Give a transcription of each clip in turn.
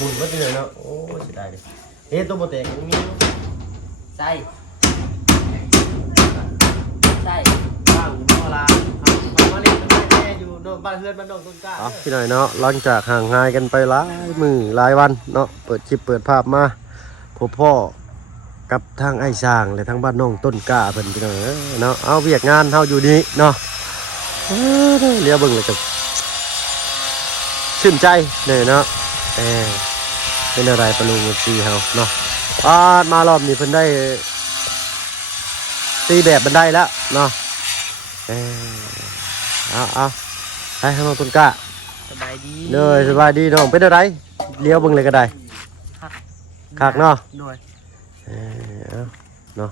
บุญมาเดือนเนาะโอ้เสียดายเลยเฮ้ตัวโบเตกยังมีใช่บ้างนอลาเขามาเล่นกันแม่อยู่บ้านเพื่อนบ้านน้องต้นกล้าพี่หน่อยเนาะหลังจากห่างหายกันไปหลายมื้อหลายวันเนาะเปิดคลิปเปิดภาพมาพบพ่อกับทางไอ้ช่างและทางบ้านน้องต้นกล้าเพิ่นพี่น้องเนาะเอาเวียกงานเฮาอยู่นี่เนาะเลี้ยวเบิ่งเลยกับชื่นใจเลยเนาะเป็นอะไรปะลุงซีเฮาเนาะมารอบนี้เพิ่นได้ตีแบบบันไดแล้วเนาะเอาให้น้องต้นกล้าสบายดีเลยสบายดีน้องเป็นอะไรเลี้ยวเบิ่งเลยก็ได้คักเนาะเนาะ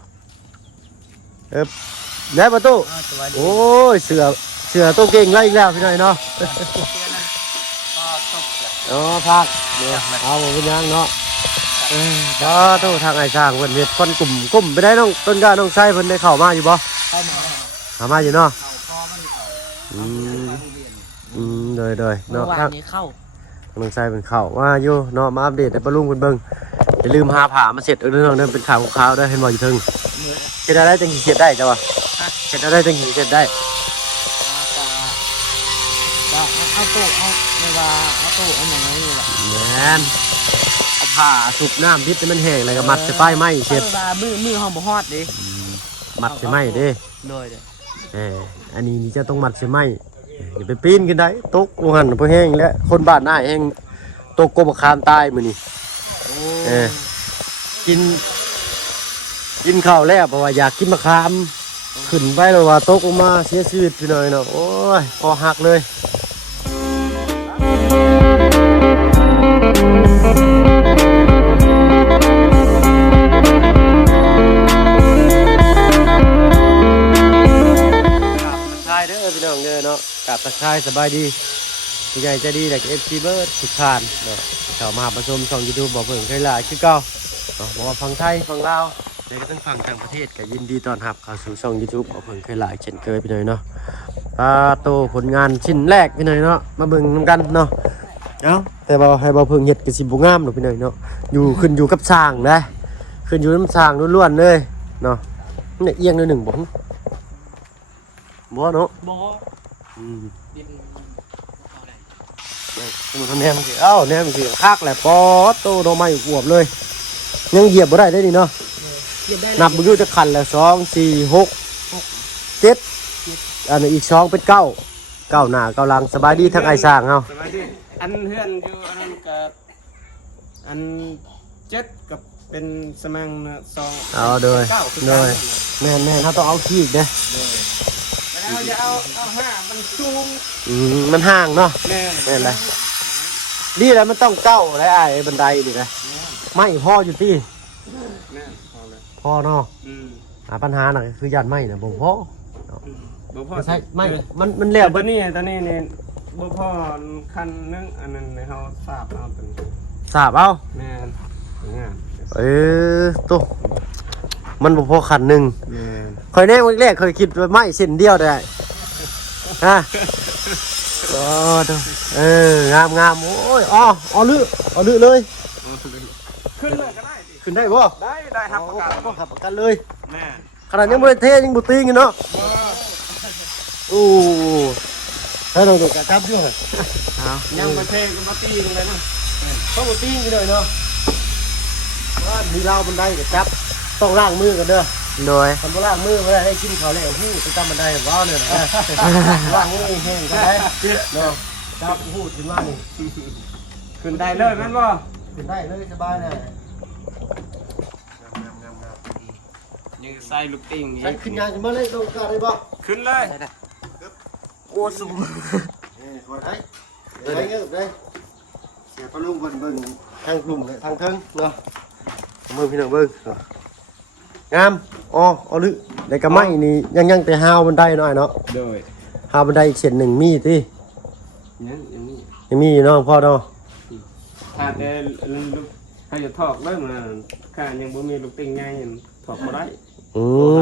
ได้ประตูโอ้ยเสือตัวเก่งไล่อีกแล้วพี่หน่อยเนาะพักเอาเป็นยังเนาะต้องทางไอ้ช่างเพิ่นเฮ็ดคนกลุ่มไปได้น้องต้นกล้าน้องไส้เพิ่นได้เข้ามาอยู่บ่เข้ามาอยู่เนาะเลยเนาะทางน้องไส้เป็นเข้ามาอยู่เนาะมาอัปเดตให้ป้าลุงเพิ่นเบิ่งอย่าลืมหาผ้ามาเสร็จเรื่องนั้นเป็นขาวได้เห็นบ่อยู่ถึงเฮ็ดได้จังสิเฮ็ดได้จ้ะวะเฮ็ดได้จังสิเฮ็ดได้เอาตู้ไม่ว่าเอาตู้เอาอย่างไรนี่แหละแม่นเอาผ้าสุกน้ำพิษให้มันแห้งแล้วก็มัดใส่ป้ายไม้เสร็จมือห้องบ่ฮอดดิมัดใส่ไม้เด้อันนี้นี่จะต้องมัดใส่ไม้อย่าไปปีนกันได้ตกลงหันเพื่อแห้งแล้วคนบ้านหน้าแห้งตกกบคามตายมื้อนี้กินข้าวแล้วเพราะว่าอยากกินมะขามขึ้นไปแล้วว่าตกลงมาเสียชีวิตพี่หน่อยเนาะโอ้ยคอหักเลยเด้อพี่น้องเด้อเนาะกราบทักทายสบายดีผู้ใหญ่ใจดีแต่เอฟซีเบิร์ดทุกท่านเนาะเข้ามาประชมช่องยูทูบบอกเพิ่งเคยหลายคือเก่าเนาะบอกว่าฝั่งไทยฝั่งลาวและก็ทั้งฝั่งต่างประเทศก็ยินดีต้อนรับเข้าสู่ช่องยูทูบบอกเพิ่งเคยหลายเช่นเคยพี่น้อยเนาะโตผลงานชิ้นแรกพี่น้อยเนาะมาเบิ่งนำกันเนาะแต่ว่าให้บ่เพิ่งเฮ็ดก็สิบ่งามหรอกพี่น้อยเนาะขึ้นอยู่กับช่างนะขึ้นอยู่น้ำช่างล้วนๆเลยเนาะเนี่ยเอียงเลยหนึ่งบ่เนาะดินมันทำแนมสิแนมสิคักแหละปอโตโดนไม้อวบเลยยังเหยียบบ่ได้นี่เนาะนับบ่อยู่จะขันแล้ว2 4 6 7อันนี้อีก2เป็น9หน้า9หลังสบายดีทั้งไอ้สร้างเฮาสบายดีอันเฮือนอยู่อันนั้นกับอัน7กับเป็นสมัง2เอาเลยแม่นเฮาต้องเอาขี้อีกเด้เราจะเอา5มันสูงมันห่างเนาะแม่นเลยนี่แหละมันต้องเก้าและไอ้บันไดดินะไม่พ่ออยู่ที่พ่อเนาะปัญหาหนักคือยันไม่นะบ่พ่อใช่ไม่มันแล้วตอนนี้นี่บ่พ่อคันนึงอันนั้นเขาสาบเอาเป็นสาบเอาแม่ตุ๊มันบ่พอขันหนึ่งคอยแน่วันแรกเคยคิดว่าไม่เส้นเดียวได้ฮะงามโอ้ยอ๋อลือเลยขึ้นเลยก็ได้ขึ้นได้บ่ได้ครับประกันเลยขนาดยังไม่เทยังบุตรีอยู่เนาะโอ้ให้เราดูการจับด้วยยังมาเทก็มาตีตรงไหนเนาะต้องบุตรีกันเลยเนาะว่ามีเราบันไดกับจับต้องล้างมือกันเด้อโดยทำบ่ล้างมือไม่ได้ให้กินเขาแล้วหู้ไปตามบันไดว้าวเนี่ยล้างมือแห้งกันได้เนาะจับหู้ถึงว่านี่ขึ้นได้เลยแม่นบ่ขึ้นได้เลยสบายเลยยังใส่ลูกติ่งใส่ขึ้นงานจะมาเลยต้องการได้บ่ขึ้นเลยโอ้สูงขอได้ได้เงี้ยได้เสียพลุงเบิ่งทางกลุ่มเลยทางเทิงเนาะมือพี่น้องเบิ่งงามเอาลึได้กระไม้นี่ยังแต่หาวบันไดหน่อยเนาะโดยหาวบันไดเส้นหนึ่งมีที่ยังมีเนาะพ่อเนาะถ้าแต่ลูกให้จะถอกได้มาข้ายังบ่มีลูกติ่งไงถอกบ่ได้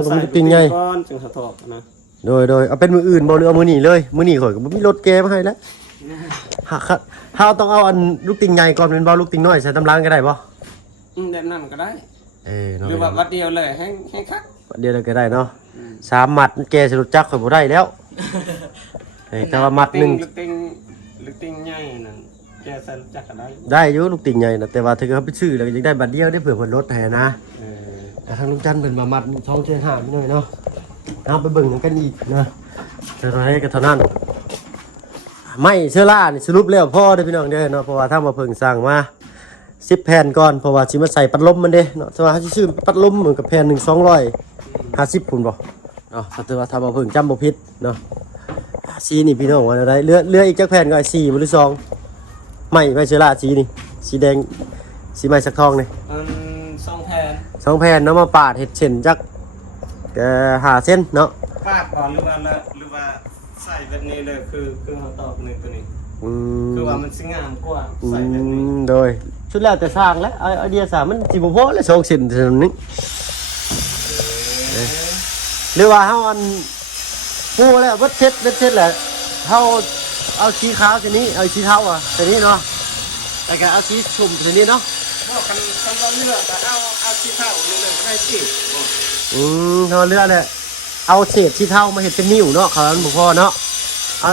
ก็มีติ่งไงก้อนจึงถอกนะโดยเอาเป็นมืออื่นบ่หรือเอามือหนีเลยมือหนีข่อยก็บ่มีรถแกมาให้แล้ว เฮาต้องเอาอันลูกติ่งใหญ่ก่อนเป็นบ่ลูกติ่งน้อยใส่ตำลังก็ได้บ่ แบบนั้นก็ได้ น้อ ห ย รือว่าวัดเดียวเลยให้คัก เดียวก็ได้เนาะ3หมัดแกสิรู้จักข่อยบ่ได้แล้วแต่ว่าหมัดหนึง ลึกติงใหญ่นั่นแกใส่จักก็ได้ ได้อยู่ลูกติ่งใหญ่นะแต่ว่าถ้าเกิดเขาไปซื้อแล้วก็ยังได้บัตรเดียวได้เผื่อเพิ่นลดให้นะแต่ทางลุงจันทร์เพิ่นมามัด2เดือน5พี่น้อยเนาะเอาไปเบิ่งกันอีกนะเท่าไหร่ก็เท่านั้นไม่เชื้อรานี่สรุปแล้วพอเด้อพี่น้องเด้อเนาะเพราะว่าถ้ามาเพิ่งสั่งมา10แผ่นก่อนเพราะว่าสิมาใส่พัดลมมันเด้เนาะสมมุติว่าสิซื้อพัดลมเหมือนกับแผ่นหนึง250พุ่นบ่เนาะถ้าว่าถ้ามาเพิ่งจำบ่ผิดเนาะสีนี่พี่น้องว่าได้เหลืออีกจักแผ่นก็4บ่หรือ2ไม่เชื้อราสีนี่สีแดงสีไม้สักทองนี่ 2 แผ่น 2แผ่นเนาะมาปาดเฮ็ดเส้นจัก5เส้นเนาะ ปาดก่อนหรือว่าใส่แบบนี้เลยคือเขาตอกนี่ตัวนี้คือว่ามันสิงามกว่าใส่แบบนี้ โดยชุดแล้วแต่สร้างแล้วไอเดียสร้างมันสิบ่พอแล้ว2เส้นเท่านั้นหรือว่าเฮาอันปูแล้วเบิดเซ็ตแหละเฮาเอาสีขาวตัวนี้เอาสีเทาอ่ะตัวนี้เนาะแล้วก็เอาสีชุ่มตัวนี้เนาะ บ่คันบ่เลือกก็เอาสีเทานี่เลยก็ได้สิ เฮาเลือกแหละเอาเศษสีเทามาเฮ็ดเป็นนิ้วเนาะเขาอันบ่พอเนาะ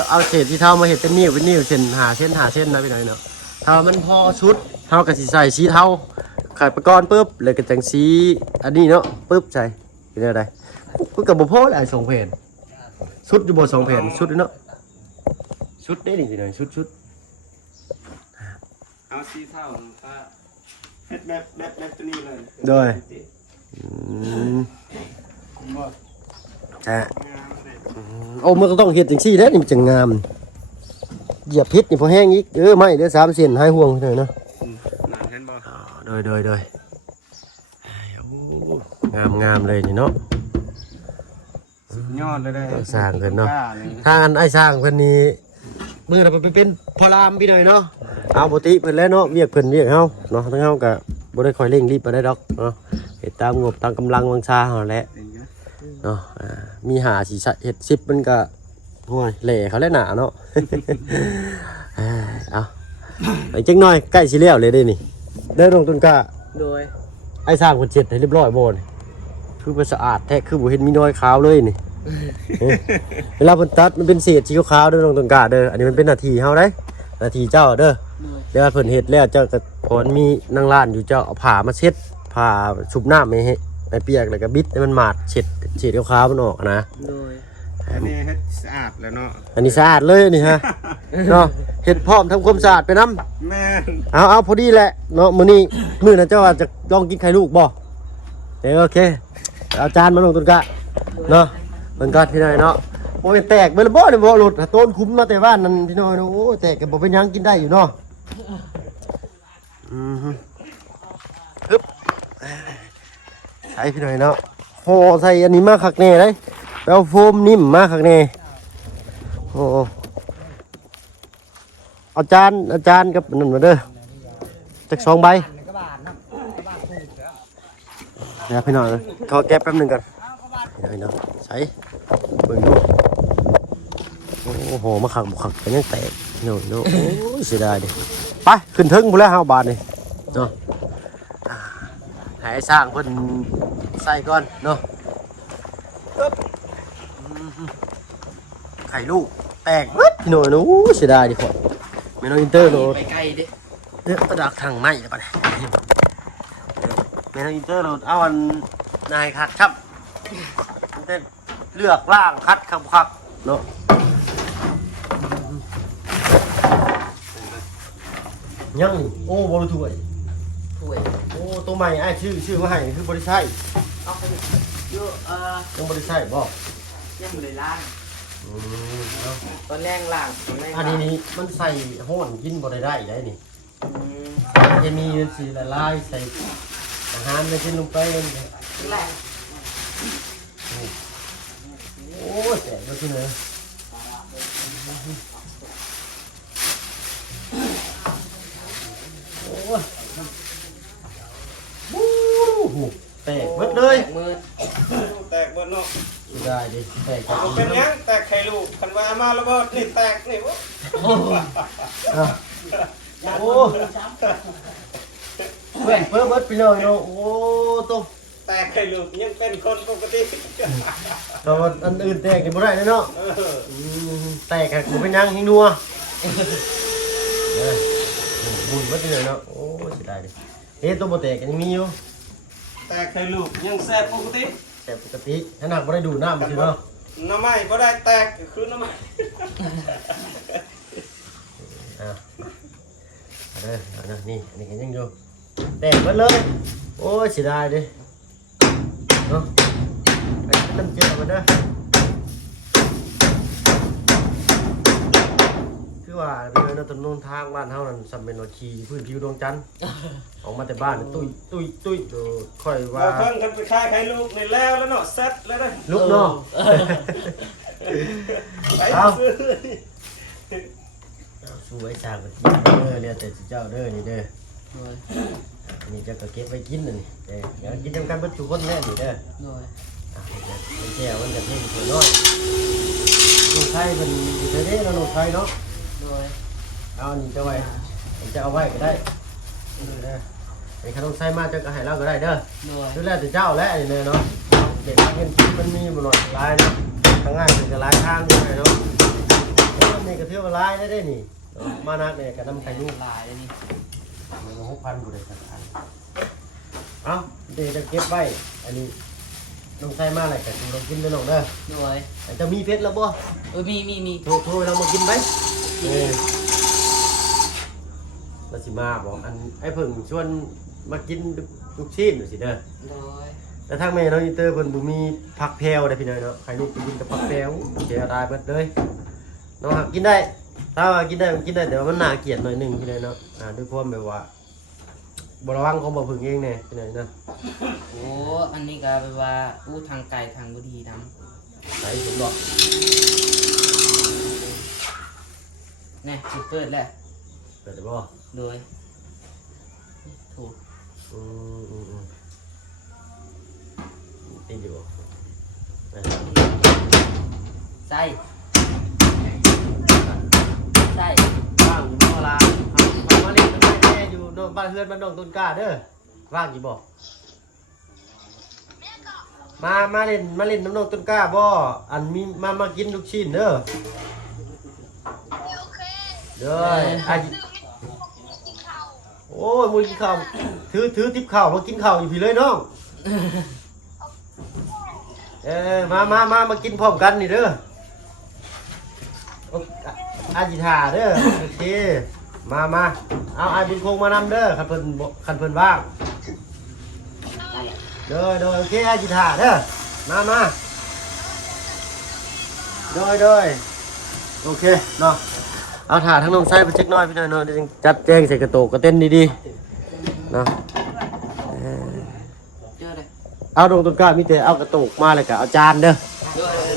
เอาเศษสีเทามาเฮ็ดเป็นนิ้วเส้น5เส้นนะพี่น้อยเนาะถ้ามันพอชุดเฮาก็สิใส่สีเทาขายไปก่อนปึ๊บแล้วก็จังสีอันนี้เนาะปึ๊บใส่เป็นจังได๋มันก็บ่พอแล้ว2แผ่นชุดอยู่บ่2แผ่นชุดเนาะชุดได้นี่พี่น้อยชุด เอาสีเทาก็เฮ็ดแบบตัวนี้เลย โดยบ่ จ้ะโอ้มันก็ต้องเฮ็ดจังซี่แหล้วนี่มันจังงามเหยียบพิษนี่พอแห้งอีกไม่เด้อ3เส้นหายห่วงพี่น้อยเนาะ นานเห็นบ่ โดยงามเลยนี่เนาะ ยอดเลย สร้างเพิ่นเนาะทางอันไอ้สร้างเพิ่นนี่มื้อน่ะไปเป็นพอรามพี่หน่อยเนาะเอาปกติเพิ่นแล้วเนาะเวียกเพิ่นเวียกเฮาเนาะทั้งเฮาก็บ่ได้ค่อยเร่งรีบปานใดดอกเนาะเฮ็ดตามงบตามกำลังวังชาเฮาแหละเนาะมีหาสิเฮ็ด10มันก็โอ้ยแหล่เขาแล้วหนาเนาะ เอาไอ้จังน้อยใกล้สิแล้วเลยเด้นี่เด้อลงต้นกล้า โดย ไอ้สร้างคนเจ็ดให้เรียบร้อยบ่นี่คือมันสะอาดแท้คือบ่เห็นมีน้อยขาวเลยนี่ เวลาเพิ่นตัดมันเป็นเศษสีขาวๆเด้อน้องต้นกล้าเด้ออันนี้มันเป็นหน้าที่เฮาเด้หน้าที่เจ้าเด้อเดี๋ยวเพิ่นเฮ็ดแล้วเจ้าก็พอมีนางล้านอยู่เจ้าเอาผ้ามาเช็ดผ้าชุบน้ำให้เปียกแล้วก็บิดให้มันมาดเช็ดเศษขาวๆมันออกนะ โดยอันนี้เฮ็ดสะอาดแล้วเนาะ อันนี้สะอาดเลยนี่ฮะ เนาะเฮ็ดพร้อมทำความสะอาดไปนำ แม่น เอาพอดีแหละเนาะมื้อนี้มื้อนั้นเจ้าว่าจะลองกินไข่ลูกบ่โอเคเอาจานมาลงต้นกะเนาะมันก็พี่น้อยเนาะบ่เป็นแตกเบิ่ละบ่ได้บ่หลุดต้นคุ้มมาแต่บ้านนั่นพี่น้อยเนาะโอ้แตกก็บ่เป็นหยังกินได้อยู่เนาะฮึบใส่พี่น้อยเนาะโหใส่อันนี้มาคักแน่เลยไปเอาโฟมนิ่มมาคักแน่โอ้อาจารย์กับนั่นมาเด้อจัก2ใบเดี๋ยวพี่น้อยขอแก้แป๊บนึงก่อนพี่น้อยเนาะใส่เบิ่งดูโอ้โหมาขักบ่ขักก็ยังแตกพี่น้อยเนาะโอ้ยเสียดายดิไปขึ้นถึงพุ่นแล้วเฮาบาดนี่เนาะให้สร้างเพิ่นใส่ก่อนเนาะไข่ลูกแตกปึ๊ดพี่น้อยเนาะโอ้ยเสียดายดิพ่อแม่น้องอินเตอร์โหลด ไปไกลดิ เนี่ยกระดักทางไม้แล้วปะเนี่ยแม่น้องอินเตอร์โหลดเอาอันนายคักครับเลือกล่างคัดคักเนาะยังโอ้บอลถ้วยโอ้ตัวใหม่ไอ้ชื่อมาให้คือบริษัท เอาไปเยอะยังบริษัทบอก ยังบ่ได้ล้าง เนาะ ตอนแรงล้างตอนแรง อันนี้มันใส่ห้อนกินบ่ได้นี่จะมีสีละลายใส่อาหารไม่กินลงไปเลย แรง โอ้ยแตกแล้วที่ไหนโอ้ยบู๊แตกเบิดเลย มือแตกเบิดเนาะ ได้ดิแตก เป็นยังแตกไข่ลูกคันว่ามาแล้วบ่นี่แตกนี่บ่ โอ้เพื่อนเพิ่มเบิดไปเลยเนาะโอ้ตัว แต่ใครลูกยังเป็นคนปกติ ตอนอันอื่นแตกกันบ่ได้เนาะแตกกันเป็นยังหิงนัวบุญเบิดไปเลยเนาะโอ้เสียดายดิตัวบ่แตกกันยังมีอยู่ แต่ใครลูกยังแซ่บปกติ แต่ปกติถ้าหนักบ่ได้ดูดน้ำมันสิเนาะ น้ำไม้บ่ได้แตกคือน้ำไม้ นี่อันนี้ก็ยังอยู่แตกหมดเลยโอ้ยเสียดายดิเนาะไปน้ำเจียวมันเด้อคือว่าเป็นเลยเนาะถนนทางบ้านเฮานั่นสำเป็นว่าขี่พื้นผิวดวงจันทร์ออกมาแต่บ้านตุ้ยค่อยว่า เราเพิ่งกันไปค่ายใครลูกในแล้วเนาะเซ็ตแล้วนะ ลุกเนาะ ไปซื้อ สู้ไอ้ชางก็กินเด้อเรียกแต่เจ้าเด้อนี่เด้อนี่จะก็เก็บไว้กินน่ะนี่เดี๋ยวกินจำกันเบิดทุกคนแน่นี่เด้อมันแก้วมันจะเพ่งตัวน้อยลูกไทยเป็นอยู่ในนี้เราลูกไทยเนาะเอานี่จะไว้ผมจะเอาไว้ก็ได้ไอ้ขนมไส้มาจะก็ให้เราก็ได้เด้อดูแลแต่เจ้าและไอ้เนี่ยเนาะเด็กเงินมันมีบ่หน่อยลายเนาะทางง่ายเป็นกระลายทางด้วยเนาะนี่ก็เที่ยวลายได้นี่มานักเนี่ยกับน้ำไข่ลูกลายนี่มัน6,000อยู่เลยสักพันเอาเดี๋ยวจะเก็บไว้อันนี้น้องไส้มาอะไรกันลองกินด้วยน้องเด้อจะมีเพชรแล้วบ่มีโทรเรามากินไหมเราสิมาบอกอันไอ้เพิ่งชวนมากินลูกชิ้นหน่อยสิเด้อแต่ทางแม่น้องอีเตอร์เพิ่นบ่มีผักแพรวได้พี่น้อยเนาะใครลูกกินกับผักแพรวเสียดายเบิดเลยน้องหักกินได้ถ้าว่ากินได้มันกินได้แต่ว่ามันน่าเกลียดหน่อยนึงพี่น้อยเนาะด้วยความแบบว่าบ่ระวังของบ่พึ่งเองแน่พี่น้อยเนาะ โอ้อันนี้ก็แปลว่าอู้ทางไกลทางบ่ดีนำไหนผมบอก แน่สิเปิดแล้ว เปิดได้บ่ โดยถูกติดอยู่ ใส่ว่างอยู่บ่ล่ะมาเล่นน้ำแม่อยู่บ้านเฮือนบ้านน้องต้นกล้าเด้อว่างอยู่บ่มาเล่นน้ำน้องต้นกล้าบ่อันมีมากินลูกชิ้นเด้อเด้อโอ้ยมึงกินข้าวถือทิพข้าวมากินข้าวอยู่พี่เลยน้องมากินพร้อมกันนี่เด้ออาจิธาเด้อโอเคมาเอาไอ้บุญคงมานำเด้อคันเพิ่นว่างเด้อโอเคอาจิธาเด้อมาโดยโอเคเนาะเอาถ่าทั้งน้องไส้ไปเช็คน้อยพี่น้อยเนาะจัดแจงใส่กระโตกกระเต้นดีๆเนาะเอาดงต้นกล้ามีแต่เอากระโตกมาเลยกะเอาจานเด้อ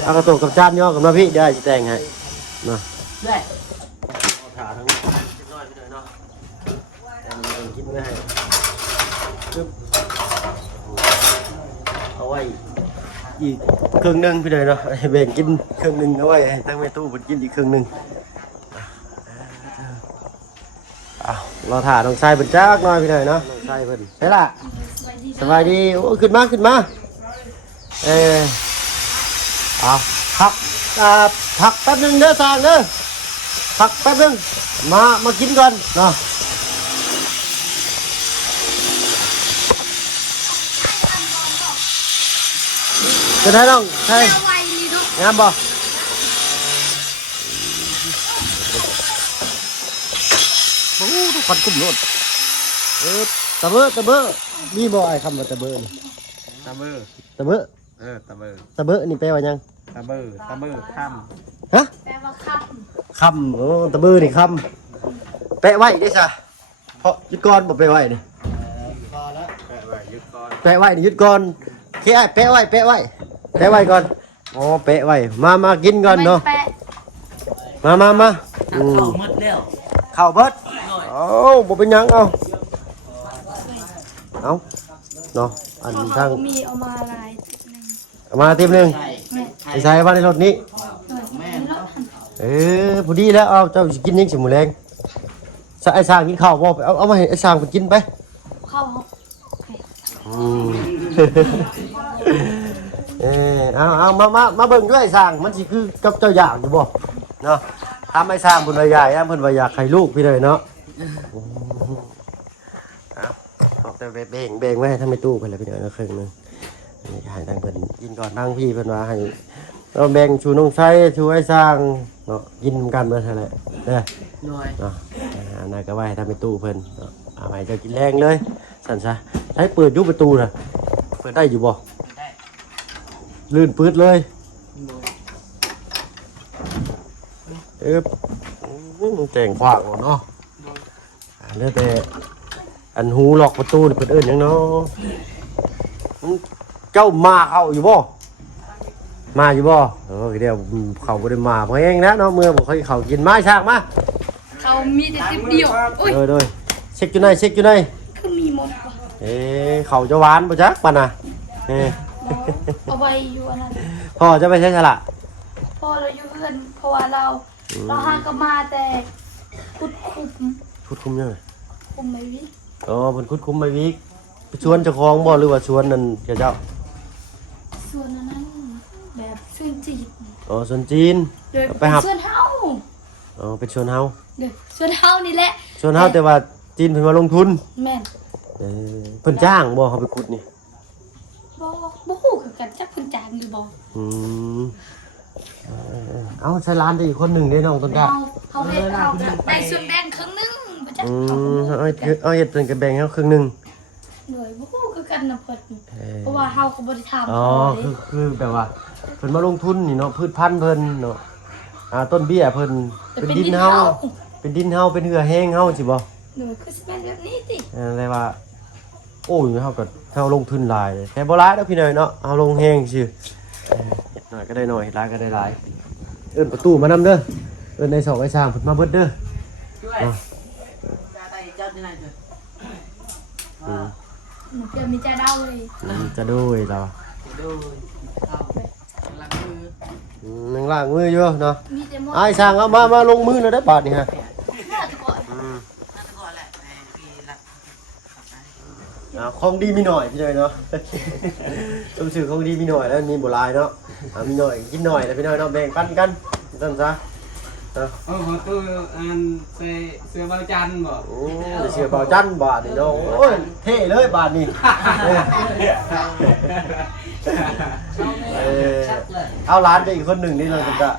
เอากระโตกกับจานย่อกับมาพี่เดี๋ยวจะแต่งให้เนาะเอาถ่าทั้งเช็คน้อยพี่น้อยเนาะกินไว้ให้เอาไว้อีกครึ่งนึงพี่น้อยเนาะแบ่งกินครึ่งนึงเอาไว้ให้ทั้งแม่ตู้เพิ่นกินอีกครึ่งนึงเราถ่าน้องชายเป็นจักหน่อยพี่หน่อยเนาะน้องชายเพิ่นใช่ล่ะสบายดีโอ้ขึ้นมาเอาพักแป๊บนึงเด้อสร้างเด้อพักแป๊บนึงมากินก่อนเนาะจะได้น้องใช่งามบ่โอ้ทุกคนคุ้มโลดตะเบอมีบ่ไอ้คำว่าตะเบอนี่ตะเบอตะเบอนี่แปลว่ายังตะเบอค่ฮะแปลว่าค คำโอ้ตะเบอนี่คำแปะไว้ดิซะเพราะยึดก้อนบ่แปะไว้นี่พอแล้วแปะไว้ยึดก้อนโอเคไอ้แปะไว้ก่อนอ๋อแปะไว้มากินก่อนเนาะมาเข้าหมดแล้ว ข้าวเบิดเอาบ่เป็นหยังเอาเนาะอัน ำ ทาง มีเอามาลายนึง เอามาทีมหนึ่ง แม่ ไอ้ชายว่าในรถนี้ แม่ รถ เ พอดีแล้วเอาเจ้าสิกินยังสิมื้อแรงไอ้สร้างกินข้าวบ่ไปเอามาให้ไอ้สร้างเพิ่นกินไป เข้า เอามาเบิ่งด้วยสร้างมันสิคือกับเจ้าอยากอยู่บ่เนาะทำให้สร้างเพิ่นว่าใหญ่เพิ่นว่าอยากให้ลูกพี่เลยเนาะเอาแต่แบ่งไว้ให้ทำในตู้เพิ่นแล้วพี่เด้อครึ่งนึงนี่ให้ทางเพิ่นกินก่อนทางพี่เพิ่นว่าให้เราแบ่งชูน้องไส้ชูไอ้สร้างเนาะกินกันเบิดนั่นแหละเด้อ โดย เนาะอันนั้นก็ไว้ให้ทำในตู้เพิ่นเนาะเอาไปจะกินแรงเลยสั่นซะใช้เปิดยุบประตูน่ะเปิดได้อยู่บ่ ได้ ลื่นปื๊ดเลย โดย แต่งขวางเนาะเหลือแต่อันหูล็อกประตูนี่เพิ่นเอิ้นหยังเนาะเจ้ามาเข้าอยู่บ่มาอยู่บ่เดี๋ยวเขาบ่ได้มาเพราะเองนะเนาะเมื่อบ่เคยเข้ากินมาฉากมา เขามีแต่ติ๊บเดียวอุ้ย โดยเช็คอยู่ไหนคือมีหมดกว่า เขาจะหวานบ่จักปานน่ะเอาไว้อยู่อันนั้น พ่อจะไปใช้ฉลาด พอเราอยู่เพื่อนเพราะว่าเราหาก็มาแต่คุดคุมยังไง คุมไม่วิ เพิ่นคุมไปวิกชวนเจ้าของบ่หรือว่าชวนนั่นเจ้า ส่วนนั้นแบบซึ่งจีบ ชวนจีน โดย ไปหับ ส่วนเฮา เป็นชวนเฮา เดี๋ยวส่วนเฮานี่แหละ ชวนเฮาแต่ว่าจีนเพิ่นมาลงทุน แม่น เพิ่นจ้างบ่เขาไปขุดนี่ บ่ฮู้คือกันจักเพิ่นจ้างอยู่บ่ เอาใช้ร้านได้อีกคนหนึ่งได้น้องต้นกล้า เขาเฮ็ดเขาก็ได้ส่วนแบ่งครึ่งหนึงบ่จัก เอาเฮ็ดเป็นกระแบ่งเฮาครึ่งหนึง หน่วยบ่ฮู้คือกันนะเพิ่นเพราะว่าเฮาก็บ่ได้ทำ อ๋อคือแบบว่าเพิ่นมาลงทุนนี่เนาะพืชพันธุ์เพิ่นเนาะต้นเบี้ยเพิ่นเป็นดินเฮาเป็นดินเฮาเป็นเหือแห้งเฮาสิบ่ หน่วยคือสิเป็นแบบนี้ติ อะไรว่าโอ้ยเฮาก็เฮาลงทุนหลายเลยแต่บ่หลายดอกพี่น้อยเนาะเฮาลงแห้งซื่อหน่อยก็ได้หน่อยหลายก็ได้หลายเอิ้นประตูมานำเด้อเอิ้นใน2ไอ้สร้างเพิ่นมาเบิดเด้อ ช่วยเจ้าที่ไหนช่วย หนูเปลี่ยนมีใจเดาเลย จะด้วยเรา ดูเอาหลังมือ หนึ่งล่างมืออยู่เนาะ มีแต่หมด ไอ้สร้างเอามาลงมือเลยได้บาทนี่ฮะ น่าจะก่อน น่าจะก่อนแหละพี่รัก ของดีมีหน่อยพี่น้อยเนาะ สมชื่อของดีมีหน่อยแล้วมีโบราณเนาะมีหน่อยกินหน่อยแล้วพี่น้อยเนาะแบ่งปันกันสั่นซะ โอ้โหตัวอันใส่เสื้อเบาจันบ่ โอ้เสียเบาจันบาทนี่เนาะโอ้ยเท่เลยบาทนี่เอาร้านไปอีกคนหนึ่งนี่เลยคุณตา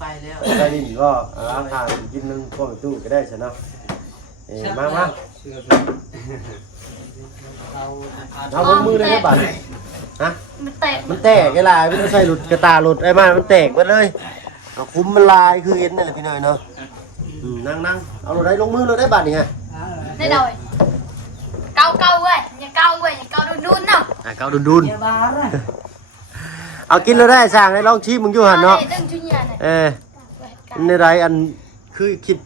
ไปแล้ว ได้ดินก็ร้านทานกินนึงก็ไปตู้ก็ได้ใช่เนาะมาเอาลงมือเลยได้บาทฮะ มันแตก มันแตกไอ้ลายไม่ต้องใส่หลุดกระตาหลุดไอ้มามันแตกหมดเลยเอาคุ้มมันลายคือเห็นนั่นแหละพี่หน่อยเนาะนั่งเอาหลุดได้ลงมือเลยได้บาทนี่ไง ได้ดอยเกาเว้ยอย่าเกาเว้ยอย่าเกาดุนๆเนาะ เกาดุนเอากินเราได้สั่งให้ลองชี้มึงอยู่หันเนาะ ตึ้งจุญญาเนี่ย ในไรอันคือคิด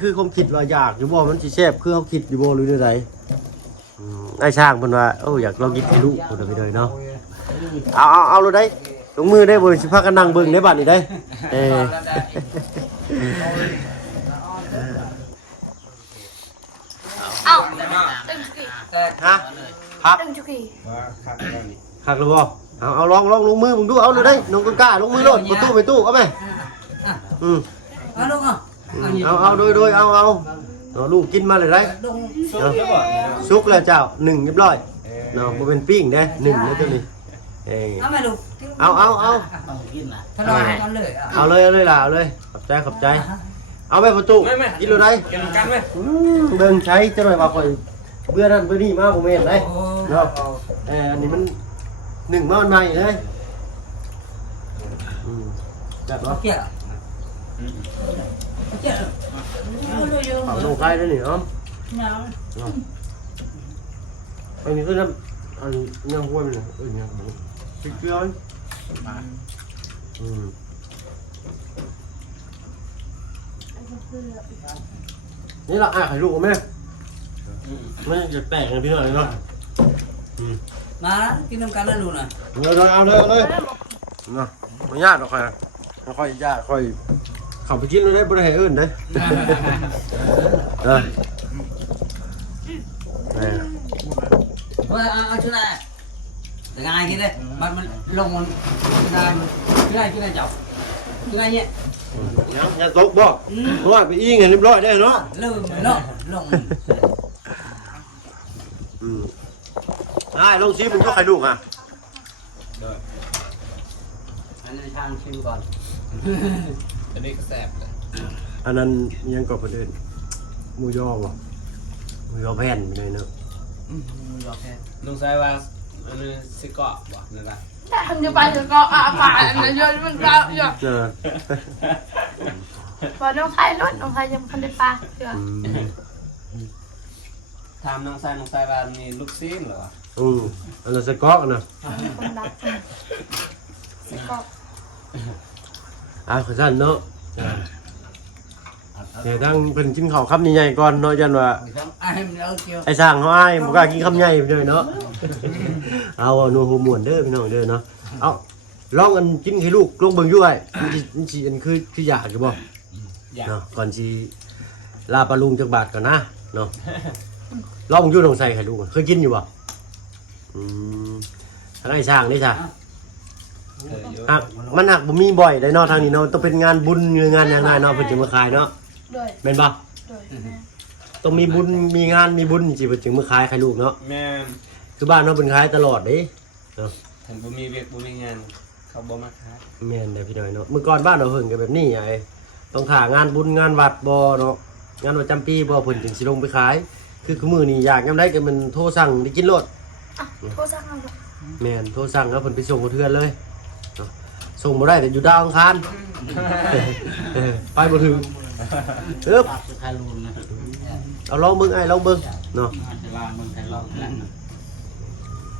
คือความคิดว่าอยากอยู่บ่มันสิแซ่บคือเขาคิดอยู่บ่หรือในไรไอ้ช่างเพิ่นว่าอยากลองกินให้ลูกพุ่นไปเลยเนาะเอาเราได้ลงมือได้บ่สิพากันนั่งเบิ่งได้บัดนี้ได้เอ้าตึ้งจุกี ฮะพัก ตึ้งจุกี ครับแล้วนี่ พักหรือบ่เอาลองลงมือมึงดูเอาเลยได้น้องต้นกล้าลงมือโลดไปตู้เอาไหมเอาลงอ่ะ เอาโดยเอาลูกกินมาเลยได้ ลง สุกแล้วบ่ ซุกแล้วเจ้า1เรียบร้อยเนาะบ่เป็นปิ้งเด้1แล้วตัวนี้เอามาลูก เอา กินล่ะทลายกันเลย เอาเลยล่ะเอาเลยขอบใจเอาไปประตูกินเลยได้ กินกันไหม เบิ่งใช้จะหน่อยว่าข่อยเบื่อนั่นเบื่อนี่มาบ่แม่นได้เนาะอันนี้มัน1มาใหม่เลยจัดบ่ เกี่ยวเกี่ยว เอาลงใครได้นี่เนาะ ยัง อันนี้ก็น้ำอันนี้ห้วยมันเนี่ยพริกเกลือนี่ละไข่ลูกแม่ไม่จะแตกกันพี่หน่อยเนาะ มากินน้ำกันแล้วลูกน่ะ เอาเลยเนาะไม่ยากหรอกค่อยญาติค่อย เข้าไปกินแล้วได้บ่ได้ให้เอิ้นเด้เออเอาชื่ออะไรแต่งานกินเลยมันลงมันได้ชื่ออะไรเจ้าชื่ออะไรเนี่ย ยังตกบ่เพราะว่าไปอิงให้เรียบร้อยได้เนาะ ลืมเนาะลง ได้ลงซิมึงก็ไข่ลูกอ่ะ อันนี้ทางชิมก่อน อันนี้ก็แซ่บเลย อันนั้นยังกรอบประเด็นหมูยอบ่หมูยอแผ่นไปเลยเนาะ ยอแค่ ลุงชายว่าอันนี้สิเกาะบ่นั่นล่ะ แต่ทำจะไปถึงก็อาปากอันนั้นเยอะมันก็เยอะ เออ พอน้องไทยรถน้องไทยยังคันได้ปลาเยอะ ถามน้องชายว่ามีลูกซีนเหรอ อันนั้นสก๊อกนะ คนรักสิก็ ขอสั่นเนาะเดี๋ยวตั้งเป็นกินข้าวคำใหญ่ๆก่อนเนาะยันว่า ไอ้มันเอาเกี่ยว ไอ้สร้างเขาอ้ายบ่กล้ากินคำใหญ่ไปเลยเนาะเอาหนูหูม่วนเด้อพี่น้องเด้อเนาะเอาลองอันกินให้ลูกลงเบิ่งอยู่ไอ้มันสิอันคืออยากอยู่บ่เนาะก่อนสิลาปลาลุงจักบาทก่อนนะเนาะลองอยู่ลองใส่ให้ลูกเคยกินอยู่บ่ทางไอ้สร้างนี่จ้ะหักมันหักบ่มีบ่อยได้เนาะทางนี้เนาะต้องเป็นงานบุญหรืองานอย่างไรเนาะเพิ่นจะมาขายเนาะ ด้วย แม่นบ่ ด้วย ต้องมีบุญมีงานมีบุญสิเพิ่นจึงมาขายให้ลูกเนาะ แม่น คือบ้านเนาะเพิ่นขายตลอดเด้เนาะ ถึงบ่มีเวียกบ่มีงานเขาบ่มาค้า แม่นเด้อพี่น้อยเนาะเมื่อก่อนบ้านเราเพิ่นก็แบบนี้ไอ้ต้องถ่างานบุญงานวัดบ่เนาะงานประจำปีบ่เพิ่นจึงสิลงไปขาย คือมื้อนี้อยากยามใดก็มันโทรสั่งได้กินโลด โทรสั่งเอา แม่นโทรสั่งแล้วเพิ่นไปส่งกับเทือนเลยเนาะส่งบ่ได้แต่อยู่ดาวอังคารไปบ่ถึงปึ๊บ ปากจะทารุณนะ เอาลองเบิ่งไอ้ลองเบิ่งเนาะ อาจจะวางมันใครลองนั่น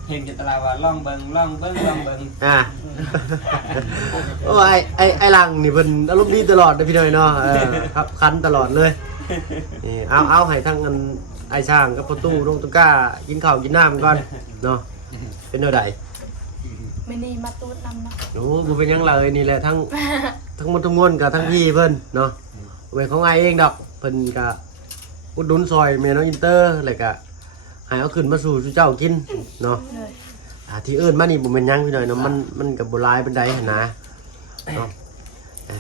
เห็นกันตลาดว่าลองเบิ่ง โอ้ไอ้หลังนี่เพิ่นอารมณ์ดีตลอดเด้อพี่น้อยเนาะครับคันตลอดเลยนี่เอาให้ทั้งอันไอ้ช่างกับประตูลงตะกร้ากินข้าวกินน้ำก่อนเนาะเป็นแนวใด ไม่นี่มาตูดนำนะ โอ้บ่เป็นหยังเลยนี่แหละทั้งหมดทั้งมวลกับทั้งพี่เพิ่นเนาะไว้ของไอ้เองดอกเพิ่นก็อุดหนุนซอยแม่น้องอินเตอร์แล้วก็ให้เอาขึ้นมาสู่เจ้ากินเนาะ เลย ที่เอิ้นมานี่บ่แม่นหยังพี่น้อยเนาะมันก็บ่หลายปานใดหั่นนะเนาะ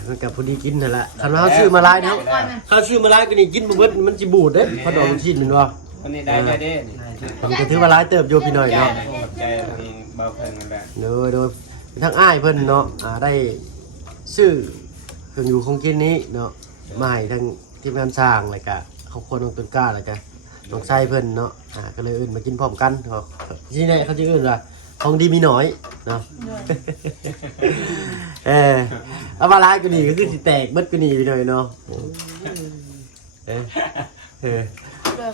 มันก็พอดีกินนั่นแหละคันว่าเฮาซื้อมาหลายเนาะถ้าซื้อมาหลายก็นี่กินบ่เบิดมันสิบูดเด้พอดอกลูกชิ้นแม่นบ่ วันนี้ได้เด้นี่ มันก็ถือว่าหลายเติบอยู่พี่น้อยเนาะ ใจมีเบาเพิ่งนั่นแหละ โดยทั้งอ้ายเพิ่นเนาะได้ซื้อเครื่องอยู่ของกินนี้เนาะมาให้ทั้งทีมงานสร้างแล้วก็ครอบครัวน้องต้นกล้าแล้วก็น้องชายเพิ่นเนาะก็เลยเอิ้นมากินพร้อมกันเนาะที่นี่เขาจะเอิ้นว่าของดีมีน้อยเนาะ เอามาหลายก็นี่ก็คือสิแตกเบิดก็นี่พี่น้อยเนาะ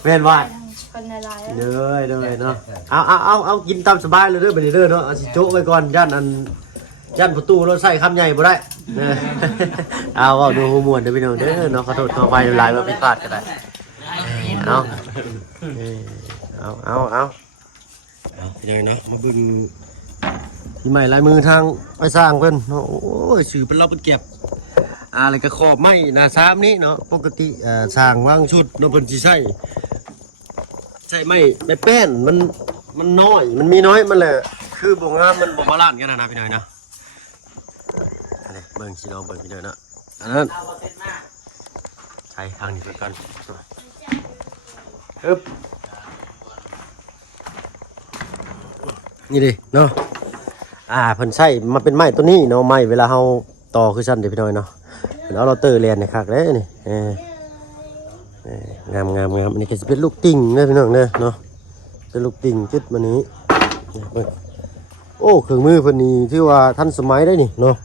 แม่นว่า คนในไลน์ เด้อเนาะเอากินตามสบายเลยเด้อบัดนี้เด้อเนาะเอาสิโจ๊ะไว้ก่อนย่านประตูเราใส่คำใหญ่บ่ได้เอาดูหัวม่วนเด้อพี่น้องเด้อเนาะขอโทษขออภัยหลายว่าผิดพลาดก็ได้เอาพี่น้องเนาะมาเบิ่งที่ใหม่ลายมือทางไปสร้างเพิ่นโอ้ยสื่อเป็นเราเป็นเก็บอะไรก็ขอบไม้หน้าซ้ำนี้เนาะปกติสร้างวางชุดเราเพิ่นสิใช้ไม้แป้นมันน้อยมันมีน้อยมันแหละคือบ่งามมันบ่บาลานซ์กันนะพี่น้อยนะอันนี้เบิ่งสิลองเบิ่งพี่น้อยนะอันนั้นใช่ทางนี้เพิ่นกันฮึบนี่ดิเนาะเพิ่นใช้มาเป็นไม้ตัวนี้เนาะไม้เวลาเฮาต่อคือซั่นเด้พี่น้อยเนาะเพิ่นเอาเราเตอร์แลนให้คักเด้นี่งามอันนี้ก็สิเป็นลูกติ่งเด้อพี่น้องเด้อเนาะเป็นลูกติ่งจุดมานี้โอ้เครื่องมือเพิ่นนี่ถือว่าทันสมัยได้นี่เนาะ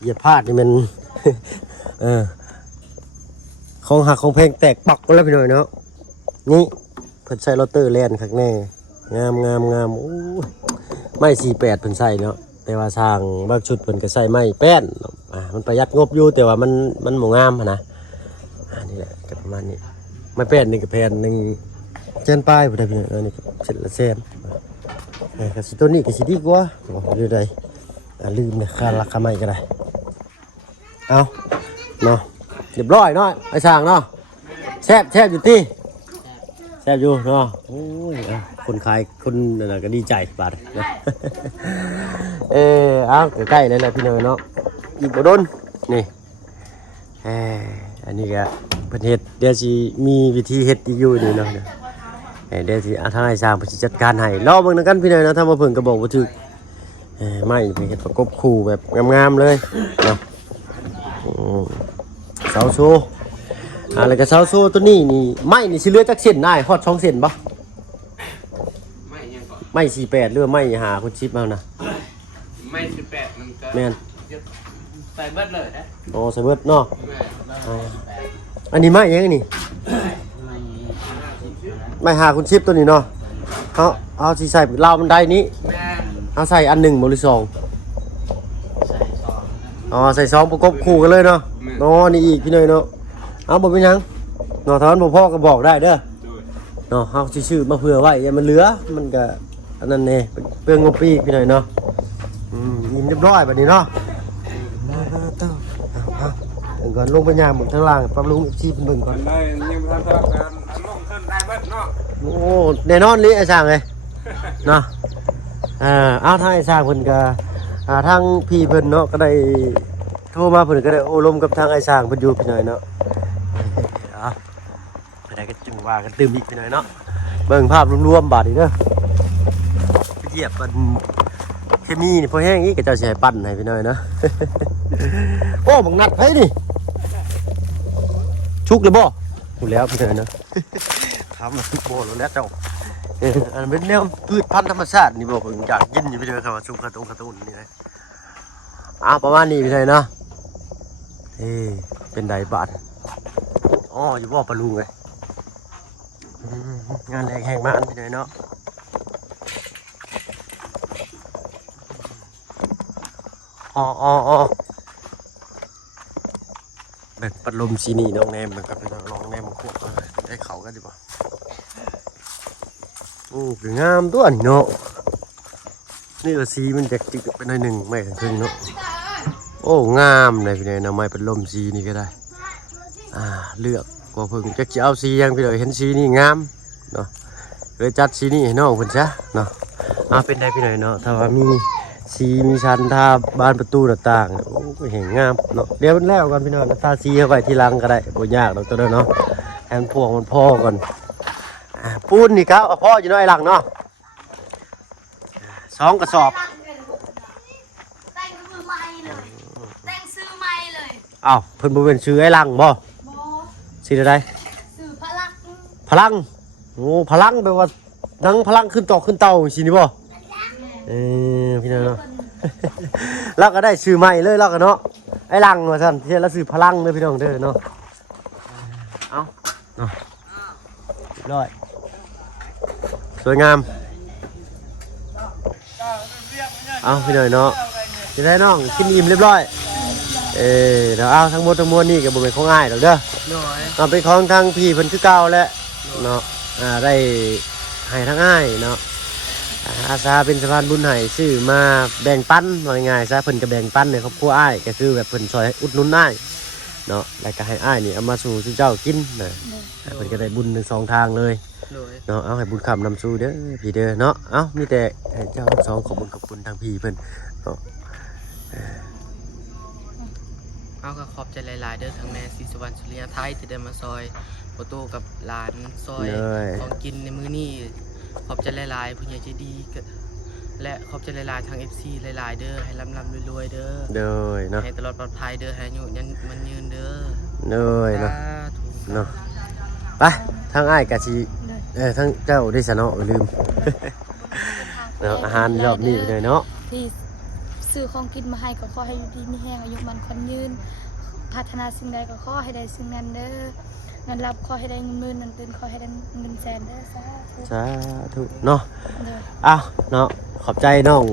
เหยียบพลาดนี่มัน ของหักของเพลงแตกปักไปแล้วพี่น้อยเนาะนี่เพิ่นใส่ลอตเตอร์แลนคักแน่งามโอ้ไม่48เพิ่นใส่เนาะแต่ว่าสร้างบางชุดเพิ่นก็ใส่ไม้แป้นมันประหยัดงบอยู่แต่ว่ามันบ่งามนะนี่แหละก็ประมาณนี้ไม้แป้นนี่ก็แผ่นนึงเส้นปลายพุ่นน่ะพี่น้อยนี่เส้นละเส้นก็สิตัวนี้ก็สิดีกว่าดูได้ ลืมเลยค่าราคาใหม่ก็ได้เอาเนาะเรียบร้อยเนาะไอ้ช่างเนาะแซ่บอยู่ติแซ่บอยู่เนาะโอ้ยคนขายคนนั่นน่ะก็ดีใจบาดเนาะ เอาใกล้ๆเลยแหละพี่เนยเนาะอีกบ่โดนนี่อันนี้ก็เพิ่นเฮ็ดเดี๋ยวสิมีวิธีเฮ็ดอีกอยู่นี่เนาะเดี๋ยวสิทางไอ้สร้างเพิ่นสิจัดการให้รอเบิ่งนำกันพี่เนยเนาะถ้าบ่เพิ่นก็บอกบ่ถูกไม่ไปเฮ็ดประกบคู่แบบงามๆเลยเนาะเสาโซแล้วก็เสาโซตัวนี้นี่ไม้นี่สิเหลือจักเส้นได้ฮอด2เส้นบ่ ไม่ยังก่อน ไม้48หรือว่าไม้5คุณชิปเอานะ ไม่18มันก็ แม่น ใส่เบิดเลยนะ อ๋อใส่เบิดเนาะ แม่ อันนี้ไม้ยังนี่ไม้5คุณชิปตัวนี้เนาะเอาสิใส่ราวบันไดนี้ แม่ เอาใส่อัน1บ่หรือ2 ใส่ซอง อ๋อใส่2ประกบคู่กันเลยเนาะอ๋อนี่อีกพี่เนยเนาะเอาบ่เป็นหยังเนาะถ้ามันบ่พอก็บอกได้เด้อเนาะเฮาสิซื้อมาเผื่อไว้อย่ามันเหลือมันก็อันนั้นแน่เปลืองงบอีกพี่เนยเนาะยิ้มเรียบร้อยบัดนี้เนาะเอาก่อนลงไปย่างบนข้างล่างปรับลุงชีพเบิ่งก่อน ได้ยังทำการลงขึ้นได้เบิดเนาะ โอ้แน่นอนเลยไอ้ช่างเลยเนาะเอาทางไอ้ช่างเพิ่นก็ทางพี่เพิ่นเนาะก็ได้โทรมาเพิ่นก็ได้โอ้ลมกับทางไอ้ช่างเพิ่นอยู่พี่หน่อยเนาะเอาไปได้ก็จึงว่ากันตื่มอีกพี่หน่อยเนาะเบิ่งภาพรวมๆบาดนี้เด้อไปเหยียบมันเคมีนี่พอแห้งอีกก็เจ้าสิให้ปั้นให้พี่หน่อยเนาะ โอ้บักนัดไผนี่ชุกเลยบ่ถูกแล้วพี่หน่อยเนาะ ทำมาทุกโบแล้วเจ้าอันเป็นแนวพืชพันธุ์ธรรมชาตินี่บอกผมอยากกินอยู่ไปเลยครับว่าชุมกระตุ้นนี่เลยประมาณนี้พี่เลยเนาะเป็นไดบาทอ๋ออยู่บ่ปลาลุงเลยงานแรงแห้งมากพี่เลยเนาะอ๋อแบบปัดลมซีนี่น้องแนมนะครับลองแนมมาควบได้เขากันดีป่ะโอ้คืองามตัวนี่เนาะนี่ก็สีมันจะจิกไปหน่อยหนึ่งไม่ถึงครึ่งเนาะโอ้งามเลยพี่เนี่ยนะไม่เป็นลมสีนี่ก็ได้เลือกก็เพิ่งจะเอาสียังพี่เลยเห็นสีนี่งามเนาะเลยจัดสีนี่ให้น้องคนซะเนาะเป็นได้พี่หน่อยเนาะถ้าว่ามีสีมีชั้นทาบ้านประตูหน้าต่างโอ้เห็นงามเนาะเดี๋ยวมันแล้วกันพี่น้องทาสีเข้าไปทีหลังก็ได้บ่ยากหรอกตัวเนาะแทนพวงมันพ่อก่อนปูนนี่ครับพ่ออยู่น้อยหลังเนาะ2กระสอบ แต่งซื้อไม้เลยแต่งซื้อไม้เลย อ้าวเพิ่นบ่เป็นชื่อไอ้หลังบ่ บอ สิได้ ซื้อพลัก พลังโอ้พลังแปลว่าทั้งพลังขึ้นตอกขึ้นเตาสินี่บ่พี่น้องเนาะ เราก็ได้ชื่อใหม่เลยเราก็เนาะไอ้หลังว่าซั่นที่เราซื้อพลังเด้อพี่น้องเด้อเนาะเอาเนาะเรียบร้อยสวยงามเอาพี่หน่อยเนาะจะได้น้องกินอิ่มเรียบร้อยเดี๋ยวเอาทั้งหมดทั้งมวลนี่ก็บ่เป็นของง่ายดอกเด้อเอาเป็นของทางพี่เพิ่นคือเก่าแล้วเนาะได้ให้ทั้งง่ายเนาะอาสาเป็นสะพานบุญให้ซื้อมาแบ่งปันว่าง่ายๆซะเพิ่นก็แบ่งปันในครอบครัวอ้ายก็คือแบบเพิ่นซอยอุดหนุนอ้ายเนาะแล้วก็ให้อ้ายนี่เอามาสู่เจ้ากินนะเพิ่นก็ได้บุญทั้งสองทางเลยเนาะเอาให้บุญคำนำสู่เด้อพี่เด้อเนาะเอามีแต่ให้เจ้าทั้งสองขอบคุณทางพี่เพิ่นเนาะ เอาก็ขอบใจหลายๆเด้อทั้งแม่ศรีสุวรรณสุริยไทยที่ได้มาซอยโปโต้กับหลานซอยของกินในมื้อนี้ขอบใจหลายๆผู้ใหญ่ใจดีและขอบใจหลายๆทาง FC หลายๆเด้อให้ร่ำๆรวยๆเด้อ เด้อเนาะ ให้ตลอดปลอดภัยเด้อให้อายุยันมันยืนเด้อ เด้อเนาะ สาธุ เนาะไปทางอ้ายกะสิทางเจ้าได้ซะเนาะลืม เนาะอาหารรอบนี้ไปเลยเนาะ ที่ซื้อของกินมาให้ก็ขอให้อยู่ดีมีแห้งอายุมันคนยืนพัฒนาสิ่งใดก็ขอให้ได้สิ่งนั้นเด้อเงินรับขอให้ได้เงินหมื่นเงินตื่นขอให้ได้เงินแสนเด้อสาธุ สาธุเนาะอ้าวเนาะขอบใจน้อง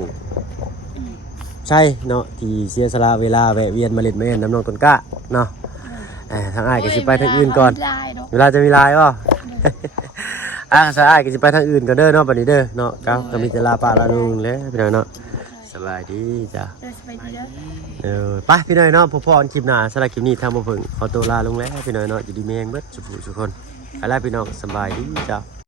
ใช่เนาะที่เสียสละเวลาแวะเวียนมาเล่นมาเล่นน้ำน้องต้นกล้าเนาะทางอ้ายก็สิไปทางอื่นก่อนเวลาจะมีลายป่ะ สายอ้ายก็สิไปทางอื่นก่อนเด้อเนาะบัดนี้เด้อเนาะก็มีแต่ลาปลาลาลุงแล้วพี่น้องเนาะส บายดีจ้ะ สบายดีเด้อ ไปพี่น้อยเนาะพอๆคลิปหน้าสำหรับคลิปนี้ทางบ่เพิ่งขอตัวลาลงแล้วพี่น้อยเนาะอยู่ดีมีแรงเบิดสุขทุกคนไปแล้วพี่น้องสบายดีจ้ะ